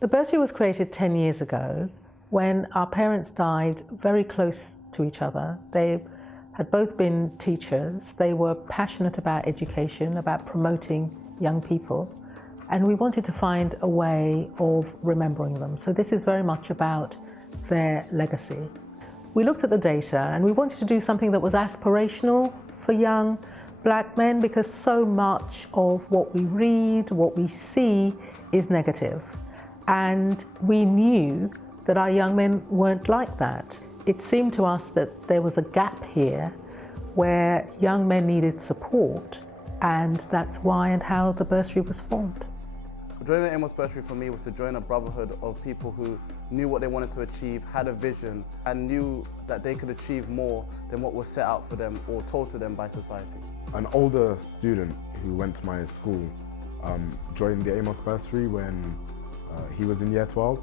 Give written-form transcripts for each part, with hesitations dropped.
The bursary was created 10 years ago when our parents died very close to each other. They had both been teachers. They were passionate about education, about promoting young people, and we wanted to find a way of remembering them. So this is very much about their legacy. We looked at the data and we wanted to do something that was aspirational for young black men, because so much of what we read, what we see is negative. And we knew that our young men weren't like that. It seemed to us that there was a gap here where young men needed support, and that's why and how the bursary was formed. Joining the Amos Bursary for me was to join a brotherhood of people who knew what they wanted to achieve, had a vision, and knew that they could achieve more than what was set out for them or told to them by society. An older student who went to my school joined the Amos Bursary when he was in year 12.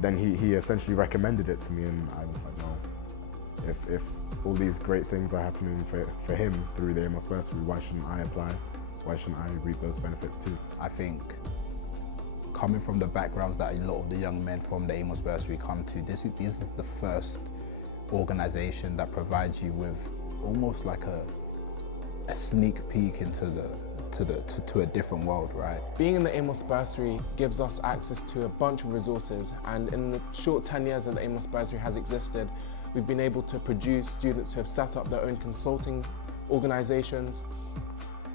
Then he essentially recommended it to me, and I was like, well, if all these great things are happening for him through the Amos Bursary, why shouldn't I apply? Why shouldn't I reap those benefits too? I think coming from the backgrounds that a lot of the young men from the Amos Bursary come to, this is the first organisation that provides you with almost like a sneak peek into to a different world, right? Being in the Amos Bursary gives us access to a bunch of resources, and in the short 10 years that the Amos Bursary has existed, we've been able to produce students who have set up their own consulting organisations,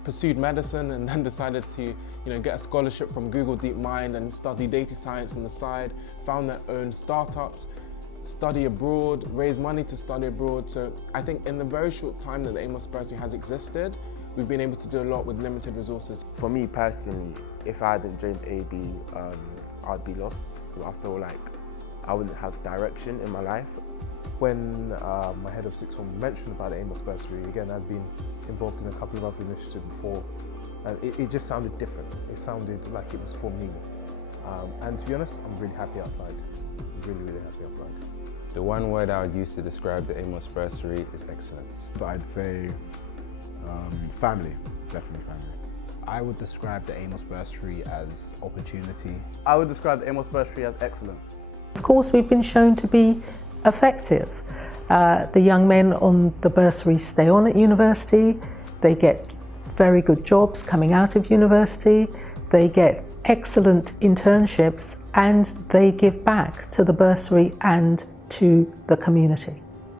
pursued medicine, and then decided to get a scholarship from Google DeepMind and study data science on the side, found their own startups, study abroad, raise money to study abroad. So I think in the very short time that the Amos Bursary has existed, we've been able to do a lot with limited resources. For me personally, if I hadn't joined AB, I'd be lost. I feel like I wouldn't have direction in my life. When my head of sixth form mentioned about the Amos Bursary, again, I'd been involved in a couple of other initiatives before, and it just sounded different. It sounded like it was for me. And to be honest, I'm really happy I applied. Really, really happy I applied. The one word I would use to describe the Amos Bursary is excellence. But I'd say family, definitely family. I would describe the Amos Bursary as opportunity. I would describe the Amos Bursary as excellence. Of course, we've been shown to be effective. The young men on the bursary stay on at university, they get very good jobs coming out of university, they get excellent internships, and they give back to the bursary and to the community.